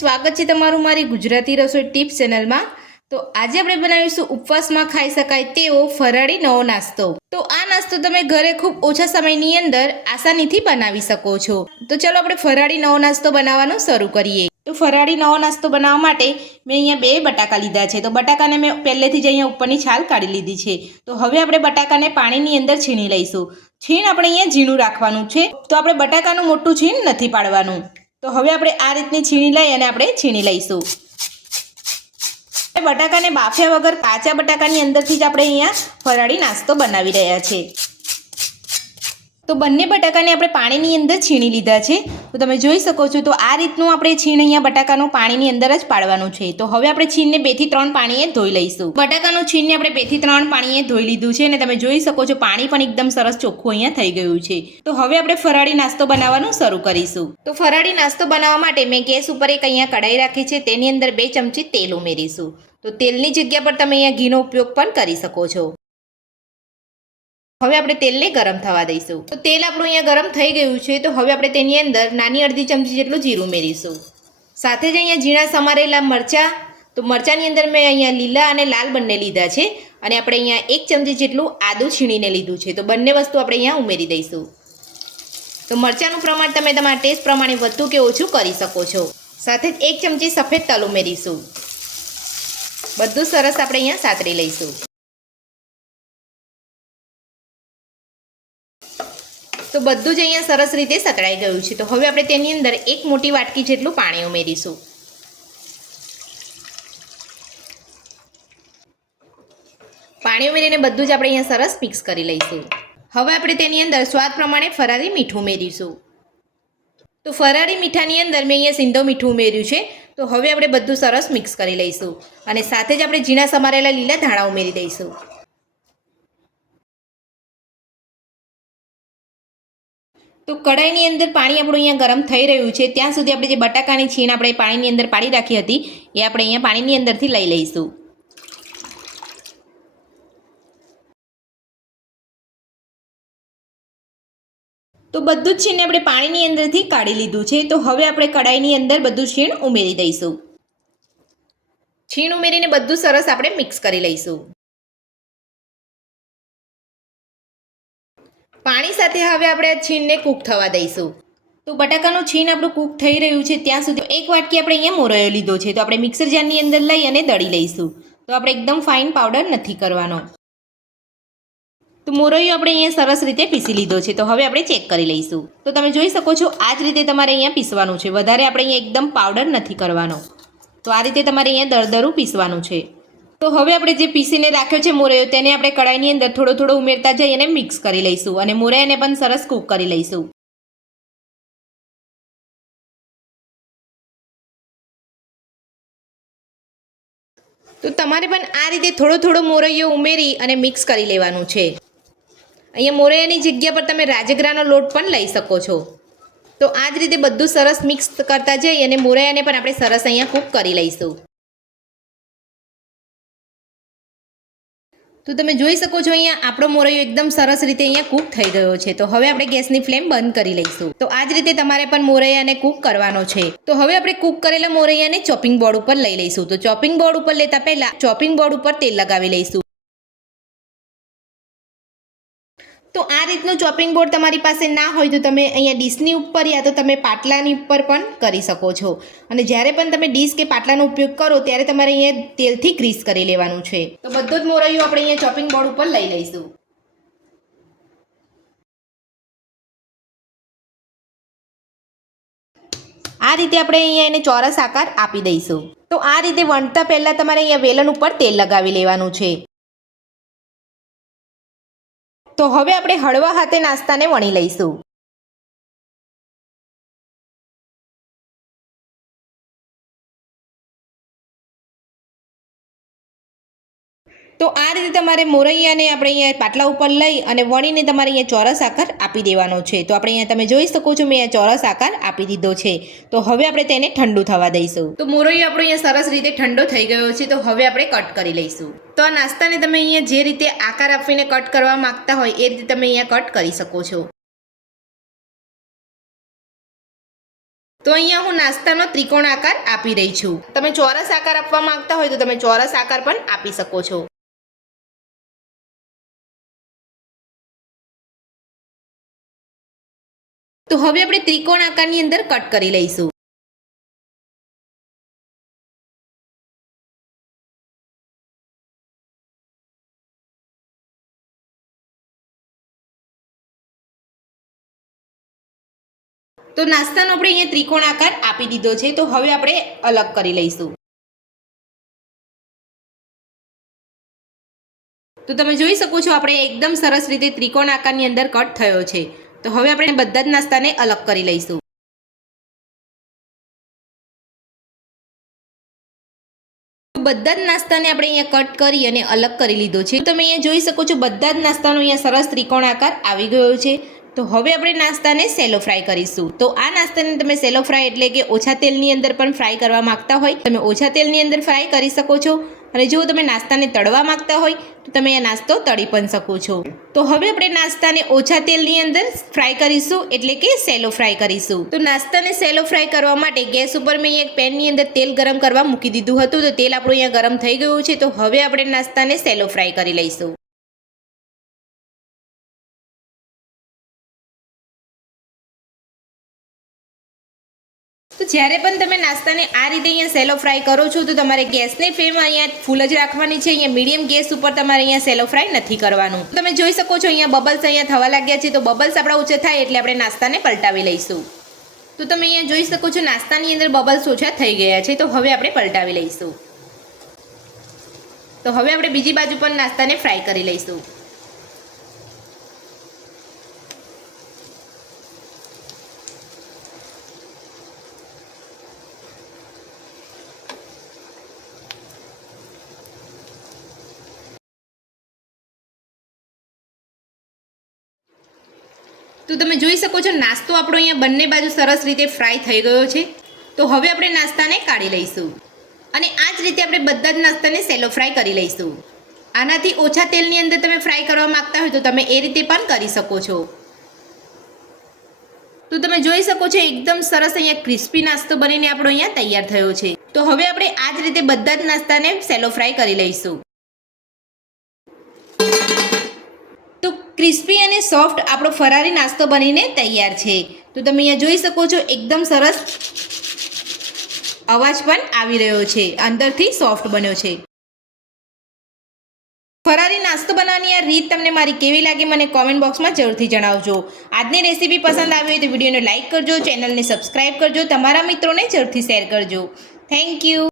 સ્વાગત છે તમારું મારી ગુજરાતી રસોઈ ટિપ્સ ચેનલમાં। તો આજે આપણે બનાવીશું ઉપવાસમાં ખાઈ શકાય તેવો ફરાળી નવો નાસ્તો। તો આ નાસ્તો તમે ઘરે ખૂબ ઓછા સમયની અંદર આસાનીથી બનાવી શકો છો। તો ચાલો આપણે ફરાળી નવો નાસ્તો બનાવવાનું શરૂ કરીએ। તો ફરાળી નવો નાસ્તો બનાવવા માટે મેં અહીંયા 2 બટાકા લીધા છે। તો બટાકાને મેં પહેલેથી જ અહીંયા ઉપરની છાલ કાઢી લીધી છે। તો હવે આપણે બટાકાને પાણીની અંદર છીણી લઈશું। છીણ આપણે અહીંયા ઝીણું રાખવાનું છે। તો આપણે બટાકાનું મોટું છીણ નથી પાડવાનું। તો હવે આપણે આ રીતની છીણી લઈ અને આપણે છીણી લઈશું। બટાકાને બાફ્યા વગર કાચા બટાકાની અંદરથી જ આપણે અહીંયા ફરાળી નાસ્તો બનાવી રહ્યા છે। તો બંને બટાકાને આપણે પાણીની અંદર છીણી લીધા છે। તો તમે જોઈ શકો છો તો આ રીતનું આપણે છીણ અહીંયા બટાકાનું પાણીની અંદર જ પાડવાનું છે। તો હવે આપણે છીણને 2 થી 3 પાણીએ ધોઈ લઈશું। બટાકાનું છીણને આપણે 2 થી 3 પાણીએ ધોઈ લીધું છે અને તમે જોઈ શકો છો પાણી પણ એકદમ સરસ ચોખ્ખું અહીંયા થઈ ગયું છે। તો હવે આપણે ફરાળી નાસ્તો બનાવવાનું શરૂ કરીશું। તો ફરાળી નાસ્તો બનાવવા માટે મેં ગેસ ઉપર એક અહીંયા કઢાઈ રાખી છે। તેની અંદર 2 ચમચી તેલ ઉમેરીશું। તો તેલની જગ્યા પર તમે અહીંયા ઘીનો ઉપયોગ પણ કરી શકો છો। હવે આપણે તેલને ગરમ થવા દઈશું। તો તેલ આપણું અહીંયા ગરમ થઈ ગયું છે। તો હવે આપણે તેની અંદર નાની અડધી ચમચી જેટલું જીરું ઉમેરીશું। સાથે જ અહીંયા ઝીણા સમારેલા મરચાં। તો મરચાંની અંદર મેં અહીંયા લીલા અને લાલ બંને લીધા છે અને આપણે અહીંયા 1 ચમચી જેટલું આદું છીણીને લીધું છે। તો બંને વસ્તુ આપણે અહીંયા ઉમેરી દઈશું। તો મરચાંનું પ્રમાણ તમે તમારા ટેસ્ટ પ્રમાણે વધુ કે ઓછું કરી શકો છો। સાથે જ 1 ચમચી સફેદ તલ ઉમેરીશું। બધું સરસ આપણે અહીંયા સાતરી લઈશું। તો બધું જ અહીંયા સરસ રીતે સતળાઈ ગયું છે। તો હવે આપણે તેની અંદર 1 મોટી વાટકી જેટલું પાણી ઉમેરીશું। પાણી ઉમેરીને બધું જ આપણે અહીંયા સરસ મિક્સ કરી લઈશું। હવે આપણે તેની અંદર સ્વાદ પ્રમાણે ફરાળી મીઠું ઉમેરીશું। તો ફરાળી મીઠાની અંદર મેં અહીંયા સિંધો મીઠું ઉમેર્યું છે। તો હવે આપણે બધું સરસ મિક્સ કરી લઈશું અને સાથે જ આપણે ઝીણા સમારેલા લીલા ધાણા ઉમેરી દઈશું। તો કઢાઈની અંદર પાણી આપણું અહીંયા ગરમ થઈ રહ્યું છે। ત્યાં સુધી આપણે જે બટાકાની છીણ આપણે પાણીની અંદર પાડી રાખી હતી એ આપણે અહીંયા પાણીની અંદરથી લઈ લઈશું। તો બધું જ છીણને આપણે પાણીની અંદરથી કાઢી લીધું છે। તો હવે આપણે કઢાઈની અંદર બધું છીણ ઉમેરી દઈશું। છીણ ઉમેરીને બધું સરસ આપણે મિક્સ કરી લઈશું। પાણી સાથે હવે આપણે છીણને કૂક થવા દઈશું। તો બટાકાનું છીણ આપણું કૂક થઈ રહ્યું છે ત્યાં સુધી 1 વાટકી આપણે અહીંયા મોરૈયો લીધો છે। તો આપણે મિક્સર જારની અંદર લઈ અને દળી લઈશું। તો આપણે એકદમ ફાઇન પાવડર નથી કરવાનો। તો મોરૈયો આપણે અહીંયા સરસ રીતે પીસી લીધો છે। તો હવે આપણે ચેક કરી લઈશું। તો તમે જોઈ શકો છો આ જ રીતે તમારે અહીંયા પીસવાનું છે। વધારે આપણે અહીંયા એકદમ પાવડર નથી કરવાનો। તો આ રીતે તમારે અહીંયા દરદરું પીસવાનું છે। તો હવે આપણે જે પીસીને રાખ્યો છે મોરૈયો તેને આપણે કઢાઈની અંદર થોડો થોડો ઉમેરતા જઈ અને મિક્સ કરી લઈશું અને મોરૈયાને પણ સરસ કૂક કરી લઈશું। તો તમારે પણ આ રીતે થોડો થોડો મોરૈયો ઉમેરી અને મિક્સ કરી લેવાનું છે। અહીંયા મોરૈયાની જગ્યા પર તમે રાજગરાનો લોટ પણ લઈ શકો છો। તો આ જ રીતે બધું સરસ મિક્સ કરતા જઈ અને મોરૈયાને પણ આપણે સરસ અહીંયા કૂક કરી લઈશું। તો તમે જોઈ શકો છો અહીંયા આપણો મોરૈયો એકદમ સરસ રીતે અહીંયા કૂક થઈ ગયો છે। તો હવે આપણે ગેસની ફ્લેમ બંધ કરી લઈશું। તો આ જ રીતે તમારે પણ મોરૈયાને કૂક કરવાનો છે। તો હવે આપણે કૂક કરેલા મોરૈયાને ચોપિંગ બોર્ડ ઉપર લઈ લઈશું। તો ચોપિંગ બોર્ડ ઉપર લેતા પહેલા ચોપિંગ બોર્ડ ઉપર તેલ લગાવી લઈશું। તો આ રીતનું ચોપિંગ બોર્ડ તમારી પાસે ના હોય તો તમે અહીંયા ડીશની ઉપર યા તો તમે પાટલાની ઉપર પણ કરી શકો છો। અને જ્યારે પણ તમે ડીશ કે પાટલાનો ઉપયોગ કરો ત્યારે તમારે અહીંયા તેલથી ગ્રીસ કરી લેવાનું છે। તો બધો જ મોરૈયો આપણે અહીંયા ચોપિંગ બોર્ડ ઉપર લઈ લઈશું। આ રીતે આપણે અહીંયા એને ચોરસ આકાર આપી દઈશું। તો આ રીતે વણતા પહેલા તમારે અહીંયા વેલણ ઉપર તેલ લગાવી લેવાનું છે। તો હવે આપણે હળવા હાથે નાસ્તાને વણી લઈશું। તો આ રીતે તમારે મોરૈયાને આપણે અહીંયા પાટલા ઉપર લઈ અને વણીને તમારે અહીંયા ચોરસ આકાર આપી દેવાનો છે। તો આપણે અહીંયા તમે જોઈ શકો છો મેં અહીંયા ચોરસ આકાર આપી દીધો છે। તો હવે આપણે તેને ઠંડુ થવા દઈશું। તો મોરૈયો આપણો અહીંયા સરસ રીતે ઠંડો થઈ ગયો છે। તો હવે આપણે કટ કરી લઈશું। તો આ નાસ્તાને તમે અહીંયા જે રીતે આકાર આપીને કટ કરવા માંગતા હોય એ રીતે તમે અહીંયા કટ કરી શકો છો। તો અહીંયા હું નાસ્તાનો ત્રિકોણ આકાર આપી રહી છું. તમે ચોરસ આકાર આપવા માંગતા હોય તો તમે ચોરસ આકાર પણ આપી શકો છો. તો હવે આપણે ત્રિકોણ આકારની અંદર કટ કરી લઈશું. તો નાસ્તાનો આપણે અહીંયા ત્રિકોણ આકાર આપી દીધો છે. તો હવે આપણે અલગ કરી લઈશું. તો તમે જોઈ શકો છો આપણે એકદમ સરસ રીતે ત્રિકોણ આકારની અંદર કટ થયો છે. તો હવે આપણે બધા જ નાસ્તાને અલગ કરી લઈશું. બધા જ નાસ્તાને આપણે અહીંયા કટ કરી અને અલગ કરી લીધો છે. તમે અહીંયા જોઈ શકો છો બધા જ નાસ્તાનો અહીંયા સરસ ત્રિકોણ આકાર આવી ગયો છે. તો હવે આપણે નાસ્તાને સેલો ફ્રાય કરીશું. તો આ નાસ્તાને તમે સેલો ફ્રાય એટલે કે ઓછા તેલની અંદર પણ ફ્રાય કરવા માંગતા હોય તમે ઓછા તેલની અંદર ફ્રાય કરી શકો છો. અને જો તમે નાસ્તાને તળવા માંગતા હોય તો તમે આ નાસ્તો તળી પણ શકો છો. તો હવે આપણે નાસ્તાને ઓછા તેલની અંદર ફ્રાય કરીશું એટલે કે સેલો ફ્રાય કરીશું. તો નાસ્તાને સેલો ફ્રાય કરવા માટે ગેસ ઉપર મેં એક પેનની અંદર તેલ ગરમ કરવા મૂકી દીધું હતું. તો તેલ આપણું અહીંયા ગરમ થઈ ગયું છે. તો હવે આપણે નાસ્તાને સેલો ફ્રાય કરી લઈશું. તો જ્યારે પણ તમે નાસ્તાને આ રીતે અહીંયા સેલો ફ્રાય કરો છો તો તમારે ગેસની ફ્લેમ અહીંયા ફૂલ જ રાખવાની છે. અહીંયા મીડિયમ ગેસ ઉપર તમારે અહીંયા સેલો ફ્રાય નથી કરવાનું. તમે જોઈ શકો છો અહીંયા બબલ્સ અહીંયા થવા લાગ્યા છે. તો બબલ્સ આપણા ઓછા થાય એટલે આપણે નાસ્તાને પલટાવી લઈશું. તો તમે અહીંયા જોઈ શકો છો નાસ્તાની અંદર બબલ્સ ઓછા થઈ ગયા છે. તો હવે આપણે પલટાવી લઈશું. તો હવે આપણે બીજી બાજુ પણ નાસ્તાને ફ્રાય કરી લઈશું. તો તમે જોઈ શકો છો નાસ્તો આપણો અહીંયા બંને બાજુ સરસ રીતે ફ્રાય થઈ ગયો છે. તો હવે આપણે નાસ્તાને કાઢી લઈશું. અને આ જ રીતે આપણે બધા જ નાસ્તાને સેલો ફ્રાય કરી લઈશું. આનાથી ઓછા તેલની અંદર તમે ફ્રાય કરવા માંગતા હોય તો તમે એ રીતે પણ કરી શકો છો. તો તમે જોઈ શકો છો એકદમ સરસ અહીંયા ક્રિસ્પી નાસ્તો બનીને આપણો અહીંયા તૈયાર થયો છે. તો હવે આપણે આ જ રીતે બધા જ નાસ્તાને સેલો ફ્રાય કરી લઈશું. તો ક્રિસ્પી અને સોફ્ટ આપણો ફરારી નાસ્તો બનીને તૈયાર છે. તો તમે અહીંયા જોઈ શકો છો એકદમ સરસ અવાજ પણ આવી રહ્યો છે. અંદરથી સોફ્ટ બન્યો છે. ફરારી નાસ્તો બનાવવાની આ રીત તમને મારી કેવી લાગી મને કોમેન્ટ બોક્સમાં જરૂરથી જણાવજો. આજની રેસીપી પસંદ આવી હોય તો વિડીયોને લાઇક કરજો, ચેનલને સબસ્ક્રાઇબ કરજો, તમારા મિત્રોને જરૂરથી શેર કરજો. Thank you.